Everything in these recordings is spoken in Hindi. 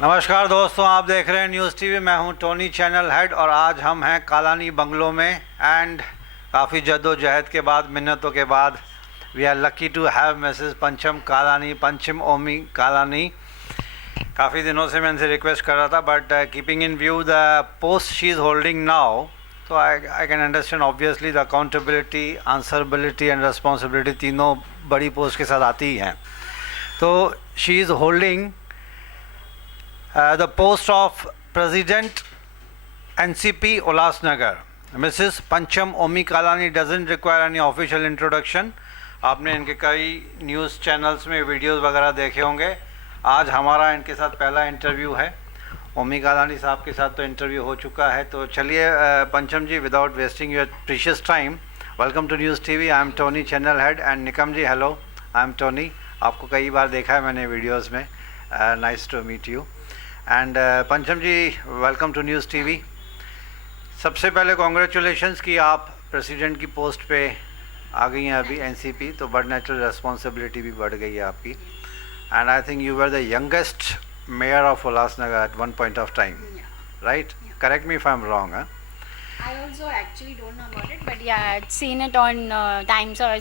नमस्कार दोस्तों, आप देख रहे हैं न्यूज़ टीवी। मैं हूं टोनी, चैनल हेड, और आज हम हैं कालानी बंगलो में। एंड काफ़ी जद्दोजहद के बाद, मिन्नतों के बाद, we are lucky to have Mrs Pancham Kalani, पंचम ओमी कालानी। काफ़ी दिनों से मैं इनसे रिक्वेस्ट कर रहा था, but keeping in view the post she is holding now, तो I can understand obviously the accountability, answerability and responsibility तीनों बड़ी पोस्ट के साथ आती ही हैं। तो she is holding the post of President NCP Ulhasnagar. Mrs. Pancham Omi Kalani doesn't require any official introduction. आपने इनके कई न्यूज़ चैनल्स में वीडियोस वगैरह देखे होंगे। आज हमारा इनके साथ पहला इंटरव्यू है। ओमी कालानी साहब के साथ तो इंटरव्यू हो चुका है। तो चलिए Pancham ji, without wasting your precious time, welcome to News TV. I am Tony, channel head, and Nikam ji, hello, I am Tony. आपको कई बार देखा है मैंने वीडियोज़ में। Nice to meet you. And Pancham ji, welcome to News TV. सबसे पहले कॉन्ग्रेचुलेशंस कि आप प्रेसिडेंट की पोस्ट पे आ गई हैं अभी एनसीपी, तो बड़ नेचुरल रिस्पॉन्सिबिलिटी भी बढ़ गई है आपकी। And I think you were the youngest mayor of Ulhasnagar at one point of time, right? Correct me if I am wrong. I also actually don't know about it, but yeah, I'd seen it on Times, or I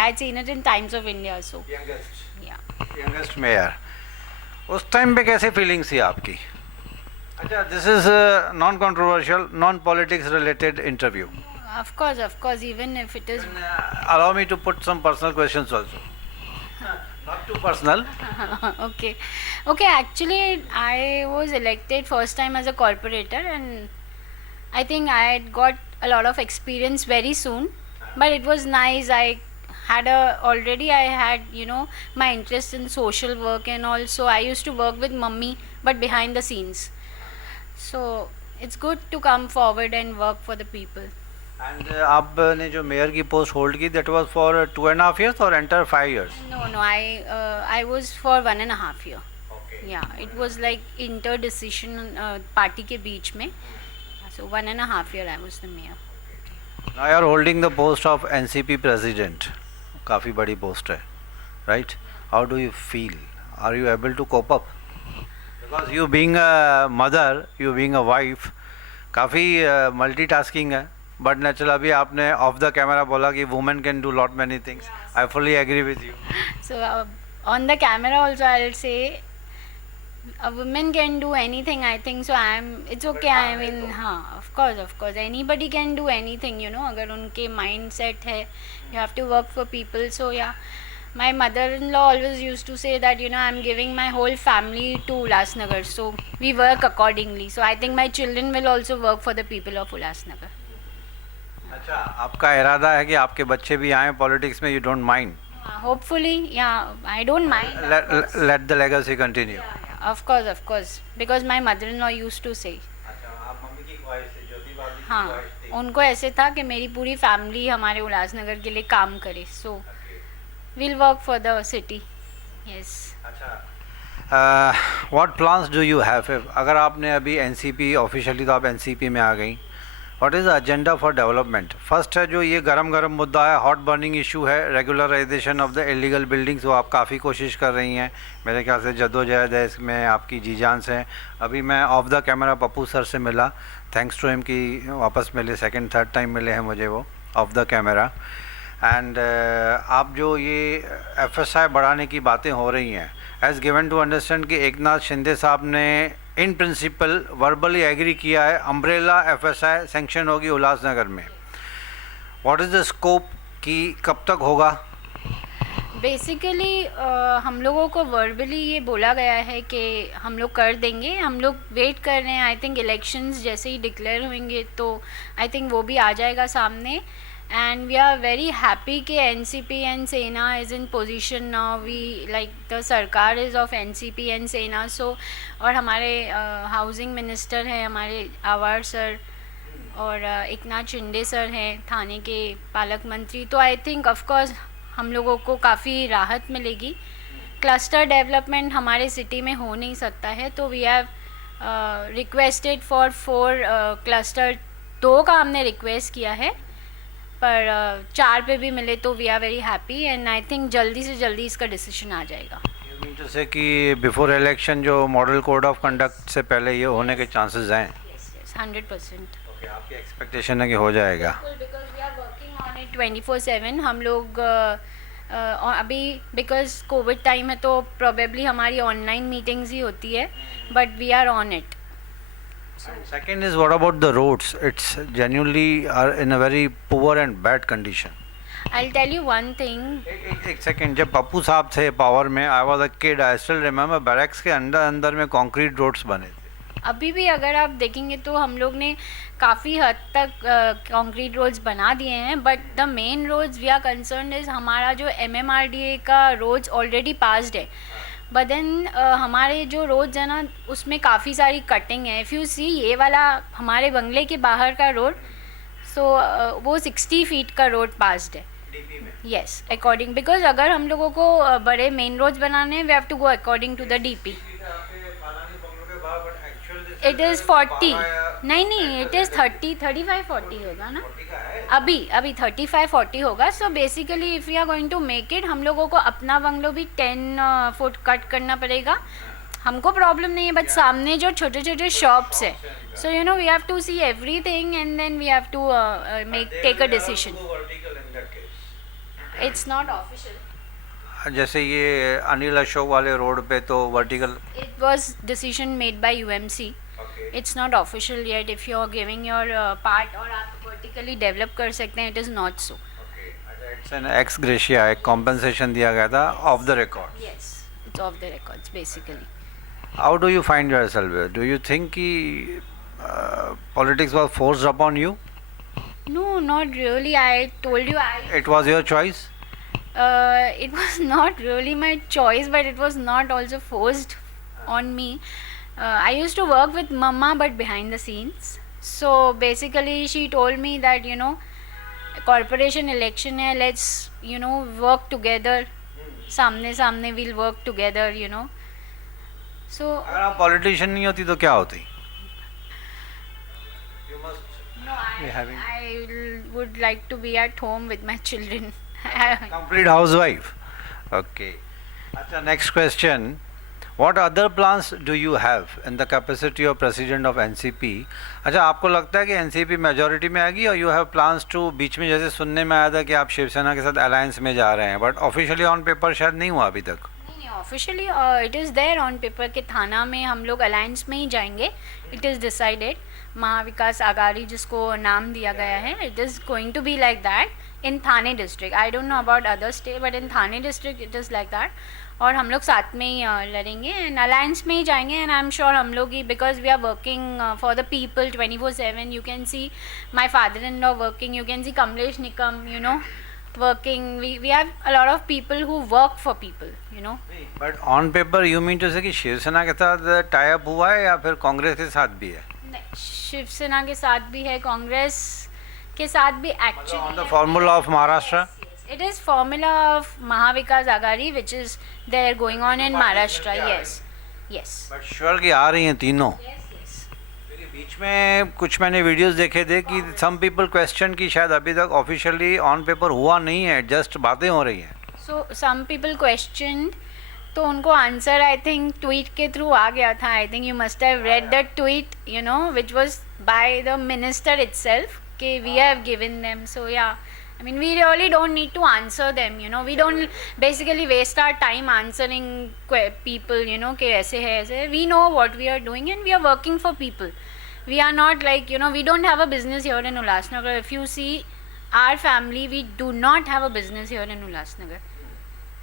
had seen it in Times of India. So youngest mayor. उस टाइम पे कैसे फीलिंग्स थी आपकी? अच्छा, this is non controversial, non politics related interview. of course, even if it is. Allow me to put some personal questions also. Not too personal. Okay. Actually, I was elected first time as a corporator, and I think I had got a lot of experience very soon. But it was nice. I had my interest in social work, and also I used to work with mummy, but behind the scenes. So it's good to come forward and work for the people. And आपने जो मेयर की पोस्ट होल्ड की, दैट वाज फॉर 2.5 years और enter 5 years? No, I was for 1.5 year. Okay. Yeah, it was like inter decision party के बीच में. So 1.5 year I was the mayor. Now you are holding the post of NCP president. काफ़ी बड़ी पोस्ट है, right? How do you feel? Are you able to cope up? Because you being a mother, you being a wife, काफ़ी multitasking है, बट नेचुरल अभी आपने ऑफ द कैमरा बोला कि women can do lot many things. I fully agree with you. So on the camera also I'll say a woman can do anything, I think. So it's okay. I mean, हाँ, of course anybody can do anything, अगर उनके mindset है, you have to work for people. So yeah, my mother-in-law always used to say that I'm giving my whole family to Ulhasnagar, so we work accordingly. So I think my children will also work for the people of Ulhasnagar. अच्छा, आपका इरादा है कि आपके बच्चे भी आएँ पॉलिटिक्स में? You don't mind? Hopefully, yeah, I don't mind. Let the legacy continue. Yeah, of course, because my mother-in-law used to say. अच्छा, आप मम्मी की ख्वाहिश थी, ज्योति भाभी की हाँ, ख्वाहिश थी। उनको ऐसे था कि मेरी पूरी फैमिली हमारे उल्हासनगर के लिए काम करे. So will work for the city. Yes. अच्छा, what plans do you have? अगर आपने अभी एनसीपी ऑफिशियली, तो आप एनसीपी में आ गई, what is the agenda for development? First है जो ये गरम मुद्दा है, हॉट बर्निंग इशू है, regularisation of the illegal buildings. वो आप काफ़ी कोशिश कर रही हैं, मेरे ख्याल से जद्दोजहद है इसमें, आपकी जी जान से। अभी मैं of the camera Pappu sir से मिला, थैंक्स टू हिम कि वापस मिले, सेकंड थर्ड टाइम मिले हैं मुझे वो ऑफ द कैमरा। एंड आप जो ये एफएसआई बढ़ाने की बातें हो रही हैं, एज़ गिवन टू अंडरस्टैंड कि एकनाथ शिंदे साहब ने इन प्रिंसिपल वर्बली एग्री किया है, अम्ब्रेला एफएसआई सेंक्शन होगी उल्हासनगर में। व्हाट इज़ द स्कोप, कि कब तक होगा? बेसिकली हम लोगों को वर्बली ये बोला गया है कि हम लोग कर देंगे. हम लोग वेट कर रहे हैं. आई थिंक इलेक्शंस जैसे ही डिक्लेयर होंगे तो आई थिंक वो भी आ जाएगा सामने. And we are very happy कि NCP and Sena is in position now. We like the सरकार is of NCP and Sena. So और हमारे हाउसिंग मिनिस्टर हैं हमारे आवार सर, और एकनाथ शिंदे सर हैं थाने के पालक मंत्री. तो आई थिंक ऑफ कोर्स हम लोगों को काफ़ी राहत मिलेगी. क्लस्टर डेवलपमेंट हमारे सिटी में हो नहीं सकता है, तो we have requested for 4 cluster. 2 का हमने रिक्वेस्ट किया है, पर 4 पे भी मिले तो we are very happy. And I think जल्दी से जल्दी इसका डिसीजन आ जाएगा. You mean to say कि बिफोर इलेक्शन जो मॉडल कोड ऑफ कंडक्ट से पहले ये होने के चांसेस हैं? Yes, yes, 100%. ओके, आपकी एक्सपेक्टेशन है कि हो जाएगा? Because we are working on it 24/7. हम लोग अभी बिकॉज कोविड टाइम है तो प्रोबेबली हमारी ऑनलाइन मीटिंग्स ही होती है, but we are on it. Second is what about the roads? It's genuinely are in a very poor and bad condition. I'll tell you one thing. एक सेकेंड, जब पप्पू साहब थे पावर में, I was a kid, I still remember barracks के अंदर अंदर में कंक्रीट रोड्स बने थे. अभी भी अगर आप देखेंगे तो हम लोग ने काफ़ी हद तक कंक्रीट रोड्स बना दिए हैं, but the main roads we are concern is हमारा जो MMRDA का रोड्स ऑलरेडी पास्ड है, बट देन हमारे जो रोड्स है ना उसमें काफ़ी सारी कटिंग है. इफ़ यू सी ये वाला हमारे बंगले के बाहर का रोड, सो वो 60 फीट का रोड पास्ड है. यस, अकॉर्डिंग, बिकॉज अगर हम लोगों को बड़े मेन रोड्स बनाने हैं we have to go according to the DP. It is 40, नहीं इट इज़ 35-40 होगा ना. अभी 35-40 होगा. So basically if we are going to make it, हम लोगों को अपना बंगलो भी 10 फुट कट करना पड़ेगा. हमको प्रॉब्लम नहीं है, बट सामने जो छोटे छोटे शॉप्स है, so you know we have to see everything and then we have to take a decision. It's not official. जैसे ये अनिल अशोक वाले रोड पे तो vertical, it was decision made by UMC. It's not official yet. If you are giving your part और आप वर्टिकली डेवलप कर सकते हैं, it is not so. It's an ex gratia, एक कॉम्पेंसेशन दिया गया था of the record. Yes, it's of the records basically. How do you find yourself? Do you think कि politics was forced upon you? No, not really. I told you It was your choice? It was not really my choice, but it was not also forced on me. I used to work with mama, but behind the scenes. So basically, she told me that corporation election hai, let's work together. सामने सामने we'll work together. So अगर आप पॉलिटिशियन नहीं होती तो क्या होती? no, I would like to be at home with my children. Complete housewife. Okay. अच्छा, next question. What other plans do you have in the capacity of president of NCP? अच्छा, आपको लगता है कि NCP मेजोरिटी में आएगी, और you have plans to, बीच में जैसे सुनने में आया था कि आप शिवसेना के साथ अलायंस में जा रहे हैं, बट ऑफिशियली ऑन पेपर शायद नहीं हुआ अभी तक. Officially it is there on paper के थाना में हम लोग अलायंस में ही जाएंगे. It is decided. Mahavikas Aghadi जिसको नाम दिया गया है, it is going to be like that in Thane district. I don't know about other state, but in Thane district it is like that. और हम लोग साथ में ही लड़ेंगे एंड अलायंस में ही जाएंगे. एंड आई एम श्योर हम लोग ही, because we are working for the people 24/7. You can see my father in law working, you can see Kamlesh Nikam, working. We have a lot of people who work for people. But on paper you mean to say कि शिवसेना के साथ टाई अप हुआ है या फिर कांग्रेस के साथ भी है? नहीं, शिवसेना के साथ भी है, कांग्रेस के साथ भी. Actually on the formula of Maharashtra? It is formula of Mahavikas Aghadi which is there going on in Maharashtra. Yes. But sure कि आ रही हैं तीनों? Yes. बीच में कुछ मैंने वीडियोस देखे थे कि some people question कि शायद अभी तक ऑफिशियली ऑन पेपर हुआ नहीं है, जस्ट बातें हो रही हैं. So some people questioned, तो उनको आंसर आई थिंक ट्वीट के थ्रू आ गया था. आई think you must have read that tweet, which was by the minister itself, कि we have given them. So yeah, I mean we really don't need to answer them. We don't basically waste our time answering people. कि ऐसे है ऐसे. We know what we are doing and we are working for people. We are not like, we don't have a business here in Ulhasnagar. If you see our family, we do not have a business here in Ulhasnagar.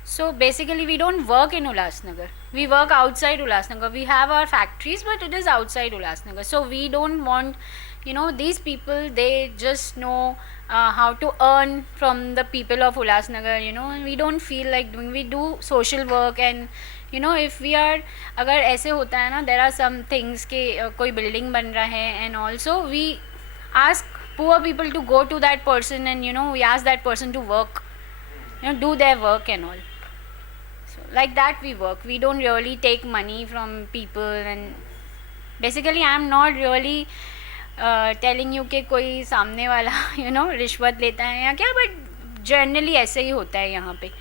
So basically we don't work in Ulhasnagar. We work outside Ulhasnagar. We have our factories, but it is outside Ulhasnagar. So we don't want, these people, they just know how to earn from the people of Ulhasnagar. We don't feel like doing, we do social work. And if we are, अगर ऐसे होता है ना, there are some things कि कोई building बन रहा है, and also we ask poor people to go to that person and we ask that person to work, do their work and all. So like that we work. We don't really take money from people. And basically I am not really telling you कि कोई सामने वाला रिश्वत लेता है या क्या, but generally ऐसे ही होता है यहाँ पे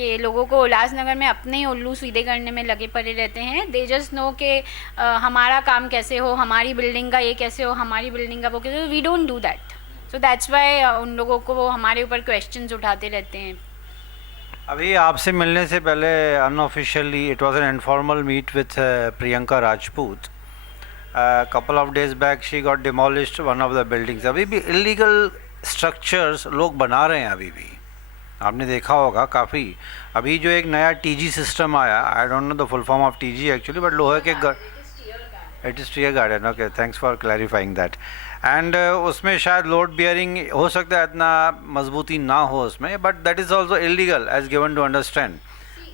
कि लोगों को उल्लासनगर में अपने ही उल्लू सीधे करने में लगे पड़े रहते हैं. दे जस्ट नो कि हमारा काम कैसे हो, हमारी बिल्डिंग का ये कैसे हो, हमारी बिल्डिंग का वो कैसे हो. We don't do that. So that's why उन लोगों को वो हमारे ऊपर क्वेश्चंस उठाते रहते हैं. अभी आपसे मिलने से पहले unofficially it was an informal meet with Priyanka Rajput. Couple of days back she got demolished one of the buildings. अभी भी इलीगल स्ट्रक्चर्स लोग बना रहे हैं. अभी भी आपने देखा होगा काफ़ी. अभी जो एक नया टीजी सिस्टम आया, I don't know the full form of TG actually, but लोहे के it is tier garden. Okay, thanks for clarifying that. And उसमें शायद लोड बियरिंग हो सकता है, इतना मजबूती ना हो उसमें, but that is also illegal as given to understand.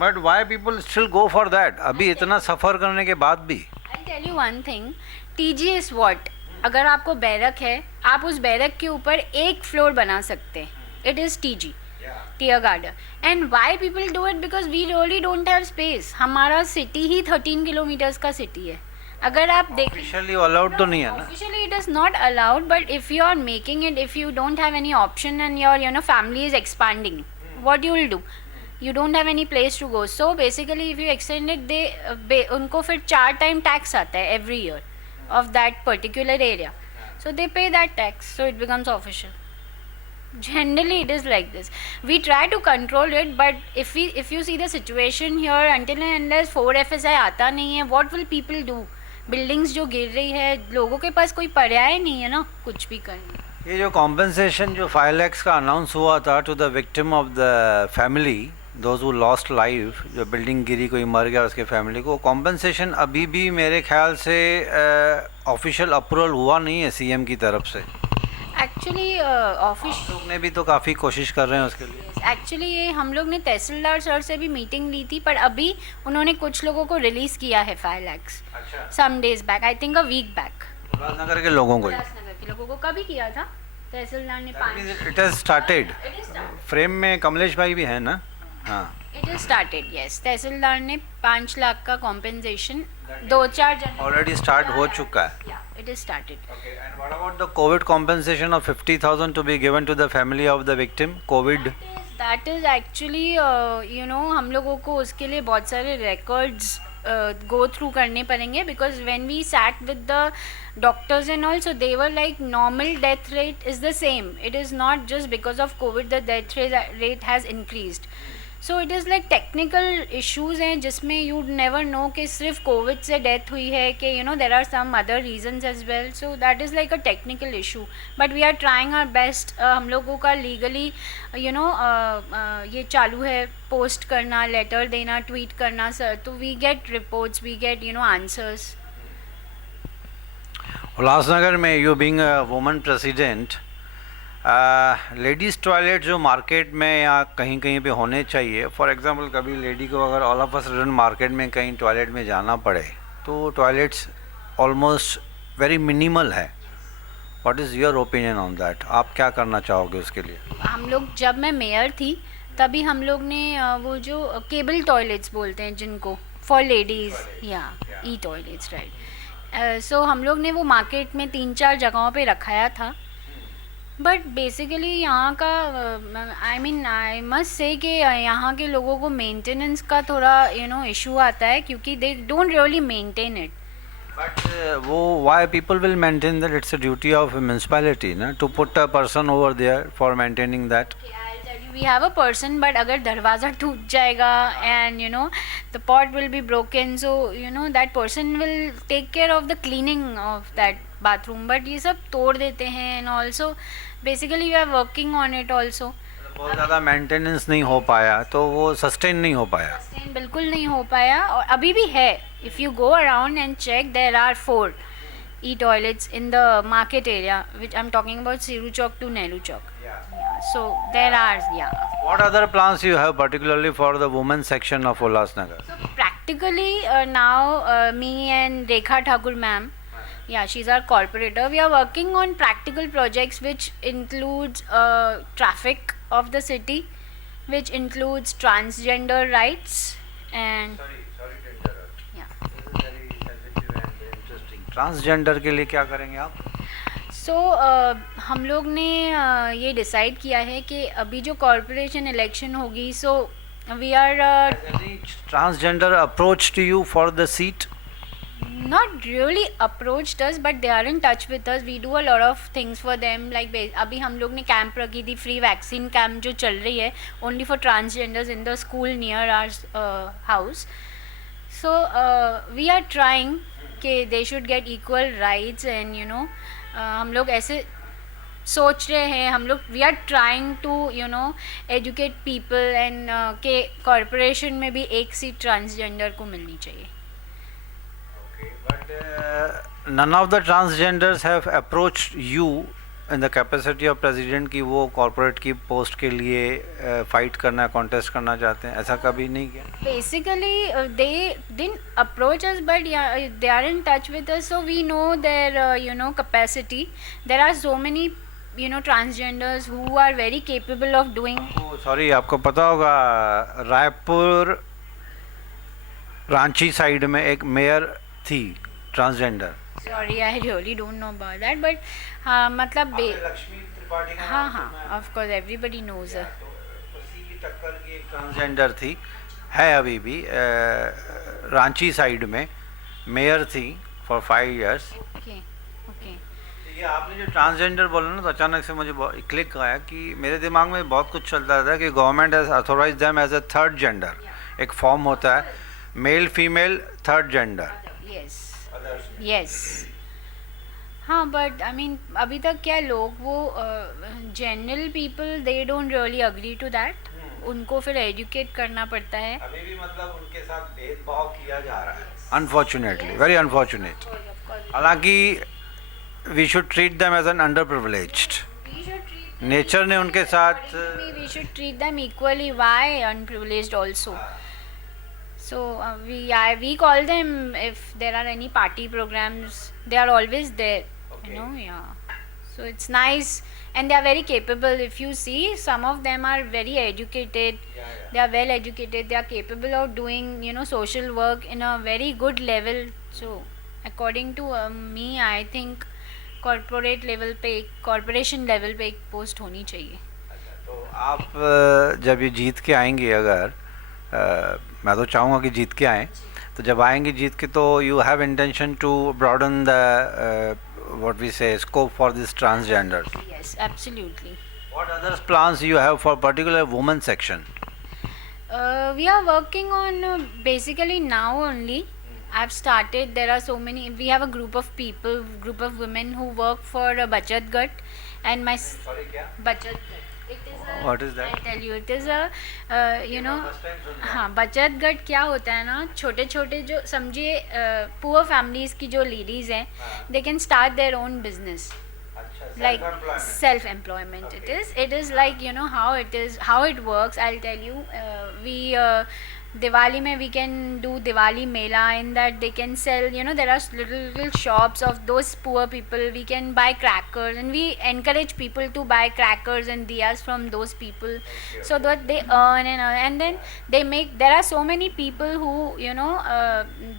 But why people still go for that अभी इतना सफ़र करने के बाद भी? I tell you one thing, TG is what. अगर आपको बैरक है, आप उस बैरक के ऊपर एक फ्लोर बना सकते हैं. It is TG, tier garden. And why people do it? Because we really don't have space. हमारा सिटी ही 13 किलोमीटर्स का सिटी है. अगर आप देखें, ऑफिशियली अलाउड तो नहीं है ना. Officially it is not allowed, but if you are making it, if you don't have any option and your family is expanding, what you will do? You don't have any place to go. So basically if you extend it, they उनको फिर 4 टाइम टैक्स आता है every year of that particular area. So they pay that tax, so it becomes official. Generally it is like this. We try to control it, but if you see the situation here, until and unless 4FSI आता नहीं है, what will people do? Buildings जो गिर रही है, लोगों के पास कोई पर्याय नहीं है ना कुछ भी करने. ये जो कॉम्पनसेशन जो 5 lakhs का अनाउंस हुआ था to the victim of the family, those who lost life, जो बिल्डिंग गिरी, कोई मर गया, उसके फैमिली को कॉम्पनसेशन अभी भी मेरे ख्याल से ऑफिशियल अप्रूवल हुआ नहीं है सीएम की तरफ से. एक्चुअली ऑफिस लोग ने भी तो काफ़ी कोशिश कर रहे हैं उसके लिए. एक्चुअली ये हम लोग ने तहसीलदार सर से भी मीटिंग ली थी, पर अभी उन्होंने कुछ लोगों को रिलीज़ किया है 5 lakhs some days back. I think a week back. Ulhasnagar के लोगों को, उल्लासनगर के लोगों को कभी किया था तहसीलदार ने? 5. It has started. फ्रेम में कमलेश भाई भी है ना? हाँ, इट इज स्टार्टेड. यस, तहसीलदार ने 5 लाख का कॉम्पेंसेशन 2-4 जन ऑलरेडी स्टार्ट हो चुका है. It is started. Okay, and what about the COVID compensation of 50,000 to be given to the family of the victim? COVID. That is actually हम लोगों को उसके लिए बहुत सारे रिकॉर्ड्स गो थ्रू करने पड़ेंगे, because when we sat with the doctors and all, so they were like normal death rate is the same. It is not just because of COVID the death rate has increased. So it is like technical issues हैं जिसमें you never know कि सिर्फ COVID से death हुई है, कि there are some other reasons as well. So that is like a technical issue. But we are trying our best. हम लोगों का legally ये चालू है, पोस्ट करना, लेटर देना, ट्वीट करना सर, तो we get reports, we get answers. Ulhasnagar में you being a woman president, ladies toilet जो मार्केट में या कहीं कहीं पे होने चाहिए, फॉर एग्जांपल कभी लेडी को अगर all of a sudden market में कहीं टॉयलेट में जाना पड़े तो टॉयलेट्स ऑलमोस्ट वेरी मिनिमल है. What is your opinion on that? आप क्या करना चाहोगे उसके लिए? हम लोग, जब मैं मेयर थी तभी हम लोग ने वो जो केबल टॉयलेट्स बोलते हैं जिनको, फॉर लेडीज़, या ई टॉयलेट्स, राइट. सो हम लोग ने वो मार्केट में 3-4 जगहों पे रखाया था. बट बेसिकली यहाँ का आई मस्ट से कि यहाँ के लोगों को मेंटेनेंस का थोड़ा इशू आता है, क्योंकि they don't really maintain it. But वो why people will maintain that? It's a duty of municipality ना to put a person over there for maintaining that. We have a person, but अगर दरवाज़ा टूट जाएगा and the pot will be broken, so that person will take care of the cleaning of that bathroom. But ये सब तोड़ देते हैं, and also basically we are working on it also. बहुत ज़्यादा मेंटेनेंस नहीं हो पाया तो वो सस्टेन नहीं हो पाया. सस्टेन बिल्कुल नहीं हो पाया, और अभी भी है. If you go around and check, there are 4 e-toilets in the market area, which I'm talking about Siru Chowk to Nehru Chowk. So there are, What other plans you have particularly for the women section of Ullasnagar? So practically now me and Rekha Thakur ma'am, she's our corporator. We are working on practical projects which includes traffic of the city, which includes transgender rights and. Sorry to interrupt. Yeah. This is very sensitive and interesting. Transgender के लिए क्या करेंगे आप? हम लोग ने ये डिसाइड किया है कि अभी जो कॉरपोरेशन इलेक्शन होगी, We are Has any transgender approached you for the seat? not really approached us, but they are in touch with us. We do a lot of things for them. Like अभी हम लोग ने कैंप रखी थी, फ्री वैक्सीन कैंप जो चल रही है, only for transgenders in the school near our house. So we are trying कि they should get equal rights, and you know हम लोग ऐसे सोच रहे हैं, हम लोग we are trying to you know educate people and के कॉरपोरेशन में भी एक सीट ट्रांसजेंडर को मिलनी चाहिए. But none of the transgenders have approached you in the capacity of president कि वो corporate की post के लिए fight करना, contest करना चाहते हैं, ऐसा कभी नहीं किया? Basically they didn't approach us, but yeah, they are in touch with us, so we know their you know capacity. There are so many you know transgenders who are very capable of doing. Oh, sorry, आपको पता होगा रायपुर रांची साइड में एक मेयर थी transgender. Sorry, I really don't know about that, but हाँ मतलब लक्ष्मी त्रिपाठी का हाँ हाँ of course everybody knows her. उसी की टक्कर की एक ट्रांसजेंडर थी, है अभी भी रांची साइड में मेयर थी फॉर 5 years. Okay, okay. ये आपने जो ट्रांसजेंडर बोला ना, तो अचानक से मुझे क्लिक आया कि मेरे दिमाग में बहुत कुछ चलता था कि government has authorised them as a third gender. एक फॉर्म होता है male female third gender. Yes. Yes. हाँ बट आई मीन अभी तक क्या लोग वो general people they don't really agree to that. उनको फिर एजुकेट करना पड़ता है. अभी भी मतलब उनके साथ भेदभाव किया जा रहा है, अनफॉर्चुनेटली, वेरी अनफॉर्चुनेट. हालांकि we should treat them as an underprivileged. Nature ने उनके साथ we should treat them equally. Why unprivileged also? So we call them if there are any party programs. They are always there. Okay. You know, yeah. So it's nice, and they are very capable. If you see, some of them are very educated. Yeah. They are well educated. They are capable of doing you know social work in a very good level. So according to me, I think corporation level पे एक post होनी चाहिए. तो आप जब ये जीत के आएंगे, अगर मैं तो चाहूँगा कि जीत के आएँ, तो जब आएंगे जीत के, तो you have intention to broaden the what we say scope for this transgender. Yes, absolutely. What other plans you have for particular women section? We are working on basically now only. I've started. There are so many. We have a group of people, group of women who work for Bachat Gat, and my Sorry, क्या? Bachat Gat. It is a, What is that? I tell you, it is a you know First time सुन रहा हूँ. हाँ बचत गट क्या होता है ना, छोटे छोटे जो समझिए पुअर फैमिलीज की जो लेडीज हैं, they can start their own business. अच्छा, Like self-employment. self-employment. Okay. It is like you know how it works. I'll tell you. We Diwali mein we can do Diwali mela. In that they can sell, you know, there are little shops of those poor people. We can buy crackers, and we encourage people to buy crackers and diyas from those people, so that they earn and then they make. There are so many people who you know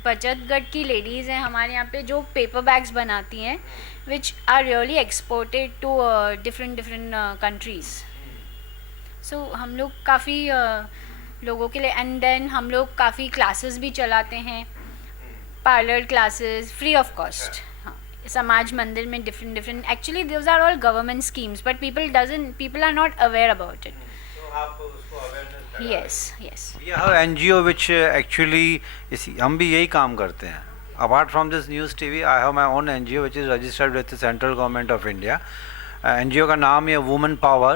बचत गट की ladies हैं हमारे यहाँ पे जो paper bags बनाती हैं, which are really exported to different countries. So हम लोग काफ़ी लोगों के लिए, एंड देन हम लोग काफ़ी क्लासेस भी चलाते हैं, parlour classes free of cost. हाँ, समाज मंदिर में different actually those are all government schemes, but people are not aware about it. तो आप उसको awareness करा yes yes. We have NGO which actually हम भी यही काम करते हैं. Apart from this news TV, I have my own NGO which is registered with the Central Government of India. NGO का नाम है Women Power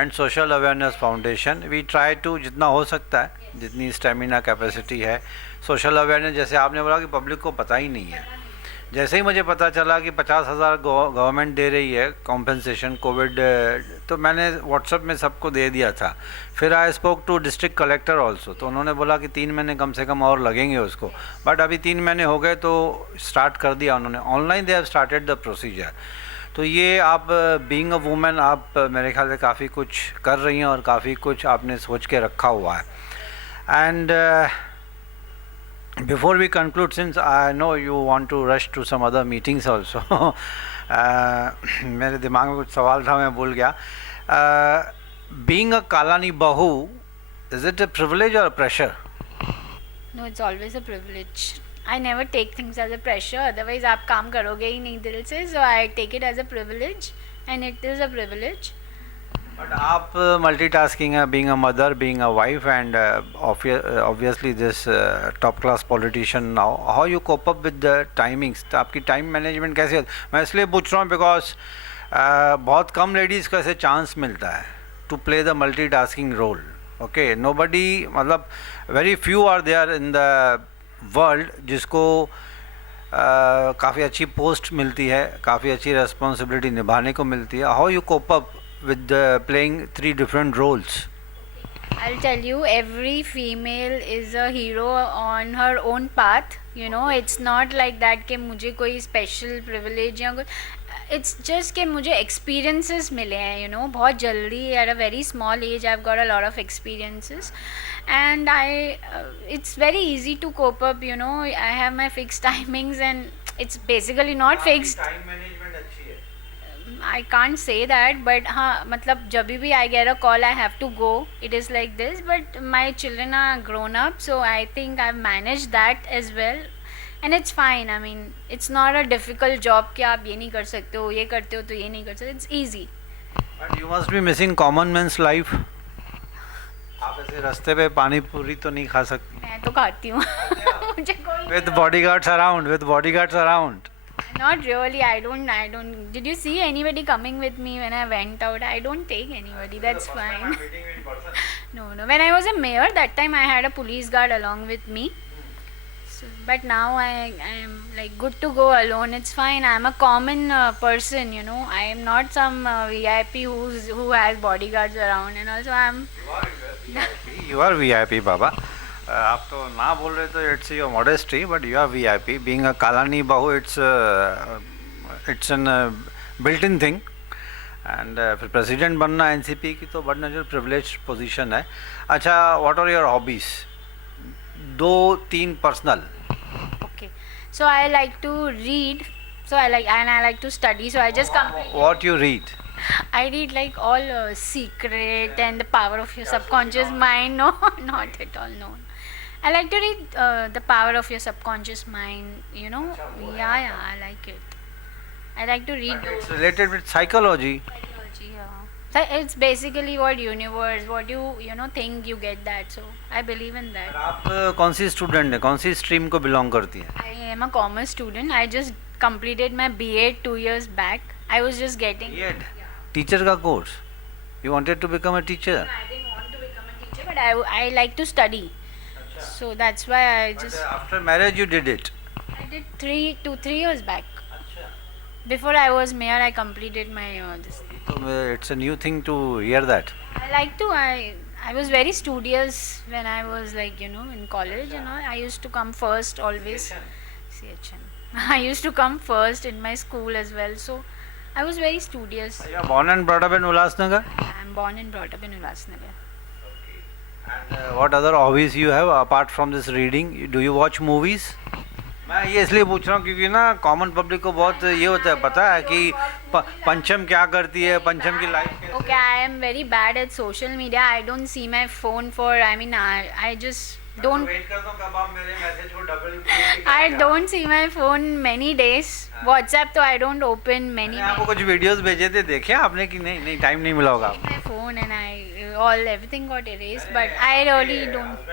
and Social Awareness Foundation. We try to जितना हो सकता है, जितनी स्टेमिना कैपेसिटी है, सोशल अवेयरनेस. जैसे आपने बोला कि पब्लिक को पता ही नहीं है, जैसे ही मुझे पता चला कि 50,000 गवर्नमेंट दे रही है कॉम्पेंसेशन कोविड, तो मैंने व्हाट्सएप में सबको दे दिया था. फिर I spoke to district collector also, तो उन्होंने बोला कि 3 महीने कम से कम और लगेंगे उसको. बट अभी 3 महीने हो गए तो स्टार्ट कर दिया उन्होंने online. They have started the procedure. तो ये आप बीइंग अ वुमेन, आप मेरे ख्याल से काफ़ी कुछ कर रही हैं और काफ़ी कुछ आपने सोच के रखा हुआ है. And before we conclude, since I know you want to rush to some other meetings also, मेरे दिमाग में कुछ सवाल था, मैं भूल गया. Being a Kalani Bahu Is it a privilege or a pressure? No, it's always a privilege. I never take things as a pressure, otherwise आप काम करोगे ही नहीं दिल से. So I take it as a privilege, and it is a privilege. But आप multitasking है, being a mother, being a wife, and obviously this top class politician now. How you cope up with the timings? तो आपकी time management कैसे है? मैं इसलिए पूछ रहा हूँ because बहुत कम ladies को ऐसे chance मिलता है to play the multitasking role. Okay, nobody, मतलब very few are there in the world जिसको काफ़ी अच्छी पोस्ट मिलती है, काफ़ी अच्छी रिस्पॉन्सिबिलिटी निभाने को मिलती है. How you cope up with playing 3 different roles? I'll tell you, every female is a hero on her own path. You know, it's not like that कि मुझे कोई special privilege या कुछ. It's just कि मुझे experiences मिले हैं, you know, बहुत जल्दी. At a very small age I've got a lot of experiences, and it's very easy to cope up, you know. I have my fixed timings, and it's basically not fixed. Time management अच्छी है. I can't say that, but हाँ मतलब जब भी I get a call I have to go. It is like this, but my children are grown up, so I think I've managed that as well, and it's fine. I mean, it's not a difficult job कि आप ये नहीं कर सकते हो, ये करते हो तो ये नहीं कर सकते. It's easy. But you must be missing common man's life. आप ऐसे रास्ते पे पानी पूरी तो नहीं खा सकती. मैं तो खाती हूँ. मुझे कोई With bodyguards around. Not really. I don't. Did you see anybody coming with me when I went out? I don't take anybody. That's fine. No. When I was a mayor, that time I had a police guard along with me. So, but now I am like good to go alone. It's fine. I'm a common person, you know. I am not some VIP who has bodyguards around, and also I'm. You are VIP, Baba. आप तो ना बोल रहे तो it's your modesty, but you are VIP. Being a Kalani बहू, it's an built in thing. And फिर प्रेसिडेंट बनना एनसीपी की तो बड़ा जो प्रिविलेज पोजीशन है. अच्छा, what are your hobbies? 2-3 personal. Okay. So I like to read. So I like to study. So I just complete. What you read? I read like all Secret and The Power of Your Subconscious Mind. No, not at all. No. I like to read The Power of Your Subconscious Mind. You know, yeah, I like it. I like to read It's those. related with psychology. Psychology, yeah. So it's basically what universe, what you know think you get that. So I believe in that. आप कौन सी स्टूडेंट है, कौन सी स्ट्रीम को बिलोंग करती है? I am a commerce student. I just completed my B.Ed 2 years back. I was just getting. B.Ed? Teacher का course? You wanted to become a teacher? I didn't want to become a teacher, but I like to study. So that's why I But just after marriage you did it? I did 3 years back. Before I was mayor, I completed my this. So it's a new thing to hear that. I like to. I was very studious when I was like in college and all. I used to come first always. CHN. I used to come first in my school as well. So I was very studious. You are born and brought up in Ulhasnagar? I'm born and brought up in Ulhasnagar. And what other hobbies you have apart from this reading? Do you watch movies? मैं ये इसलिए पूछ रहा हूँ क्योंकि ना कॉमन पब्लिक को बहुत ये होता है, पता है कि पंचम क्या करती है, पंचम की लाइफ कैसे. Okay, I am very bad at social media. I don't see my phone for. I just don't. Wait करता हूँ कब आप मेरे मैसेज को double. I don't see my phone many days. WhatsApp तो I don't open many. मैंने आपको कुछ वीडियोस भेजे थे, देखे आपने कि नहीं? नहीं, टाइम नहीं मिला होगा. My phone and everything got erased, but I really don't.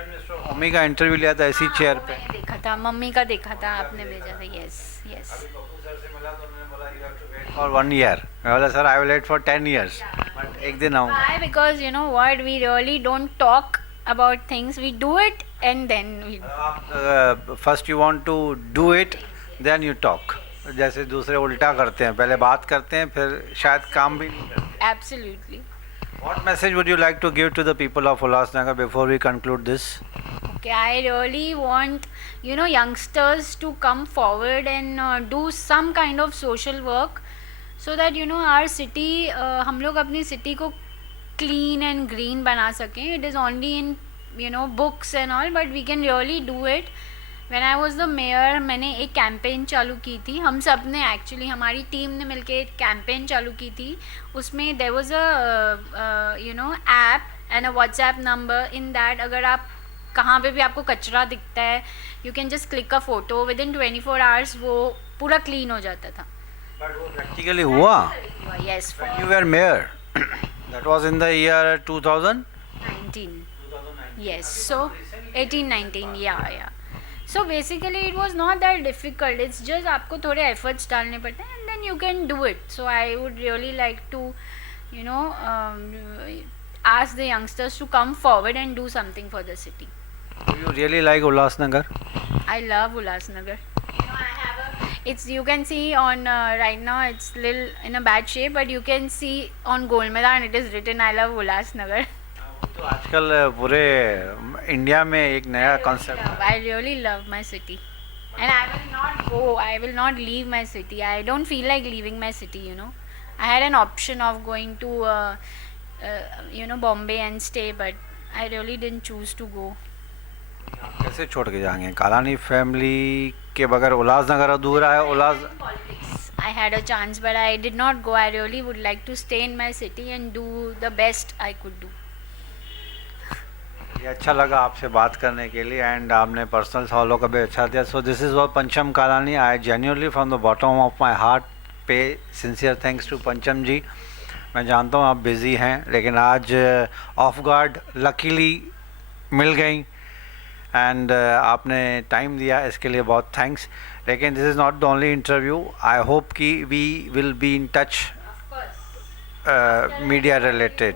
Mummy का इंटरव्यू लिया था ऐसी चेयर पे. मैंने देखा था, मम्मी का देखा था, आपने भेजा था. Yes. For 1 year. मैं बोला sir I will wait for 10 years. But एक दिन आऊँगा. Why? Because you know what, we really don't talk about things. We do it and then we. First you want to do it, then you talk. जैसे दूसरे उल्टा करते हैं, पहले बात करते हैं फिर शायद काम भी नहीं करते. Absolutely. What message would you like to give to the people of Ulhasnagar before we conclude this? Okay, I really want youngsters to come forward and do some kind of social work so that our city, हम लोग अपनी city को clean and green बना सकें. It is only in books and all, but we can really do it. When I was the mayor, मैंने एक कैंपेन चालू की थी. हम सब ने एक्चुअली, हमारी टीम ने मिलके एक कैंपेन चालू की थी. उसमें there was a app and a WhatsApp number in that अगर आप कहाँ पे भी आपको कचरा दिखता है you can just click a photo with in 24 hours वो पूरा क्लीन हो जाता था. बट वो प्रैक्टिकली हुआ. Yes When you were mayor, that was in the year 2000. 19. Yes, so 18, 19, yeah. So basically it was not that difficult. It's just आपको थोड़े efforts डालने पड़ते हैं and then you can do it. So I would really like to, you know, ask the youngsters to come forward and do something for the city. Do you really like Ulhasnagar? I love Ulhasnagar. It's you can see on right now it's little in a bad shape, but you can see on Gol Maidan it is written I love Ulhasnagar. तो आजकल पूरे इंडिया में एक नया concept. I really love my city, and I will not go. I will not leave my city. I don't feel like leaving my city. You know, I had an option of going to, Bombay and stay, but I really didn't choose to go. कैसे छोड़ के जाएंगे? कालानी फैमिली के बगैर उल्हासनगर अधूरा है. Politics. I had a chance, but I did not go. I really would like to stay in my city and do the best I could do. ये अच्छा लगा आपसे बात करने के लिए एंड आपने पर्सनल सवालों का भी अच्छा दिया. सो दिस इज़ वॉट पंचम Kalani. I genuinely from the bottom of my heart पे सिंसियर थैंक्स टू पंचम जी. मैं जानता हूँ आप बिज़ी हैं लेकिन आज ऑफ गार्ड लकीली मिल गई एंड आपने टाइम दिया इसके लिए बहुत थैंक्स. लेकिन this is not the only interview. I hope कि we will be in touch media related.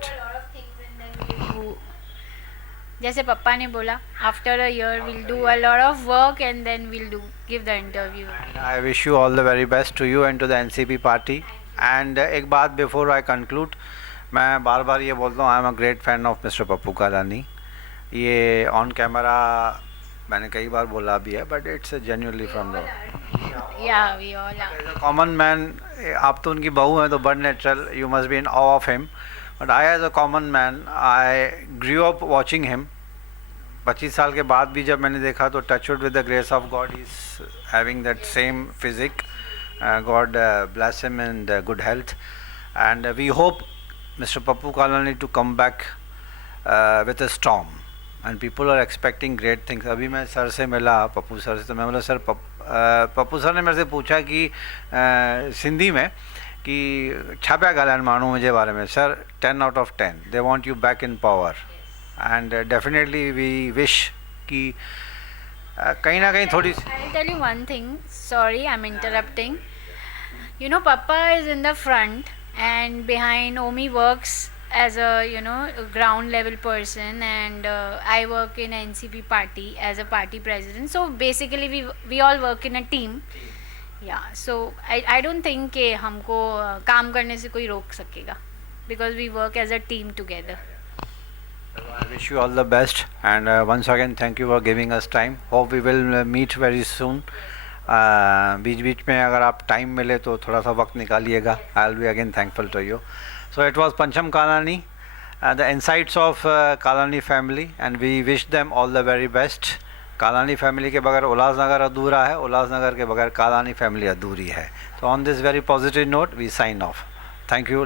जैसे पापा ने बोला after a year will do a lot of work and then will do give the interview. I wish you all the very best to you and to the NCP party. एंड एक बात बिफोर आई कंक्लूड, मैं बार बार ये बोलता हूँ I am a great fan of Mister Pappu Kalani. ये ऑन कैमरा मैंने कई बार बोला भी है but it's genuinely from the common man. आप तो उनकी बहू हैं तो but natural you must be in awe of him. But I as a common man I grew up watching him. 25 साल के बाद भी जब मैंने देखा तो touchwood with the grace of God he is having that same physique. God bless him and good health and we hope Mister Pappu Kalani to come back with a storm and people are expecting great things. अभी मैं सर से मिला, पप्पू सर से, तो मैं बोला सर पप्पू सर ने मेरे से पूछा कि सिंधी में कि छाप्या ॻाल्हाइनि माण्हू मुंहिंजे बारे में. Sir 10 out of 10 they want you back in power and definitely we wish कि कहीं ना कहीं थोड़ी. I'll tell you one thing. Sorry, I'm interrupting. You know, Papa is in the front, and behind Omi works as a ground level person, and I work in NCP party as a party president. So basically, we all work in a team. Yeah. So I don't think कि हमको काम करने से कोई रोक सकेगा because we work as a team together. I wish you all the best and once again thank you for giving us time. Hope we will meet very soon. बीच बीच में अगर आप टाइम मिले तो थोड़ा सा वक्त निकालिएगा. I will be again thankful to you. So it was Pancham Kalani, the insights of Kalani family and we wish them all the very best. Kalani family के बगैर उल्हासनगर अधूरा है, उल्हासनगर के बगैर कालानी फैमिली अधूरी है. तो on this very positive note we sign off. Thank you.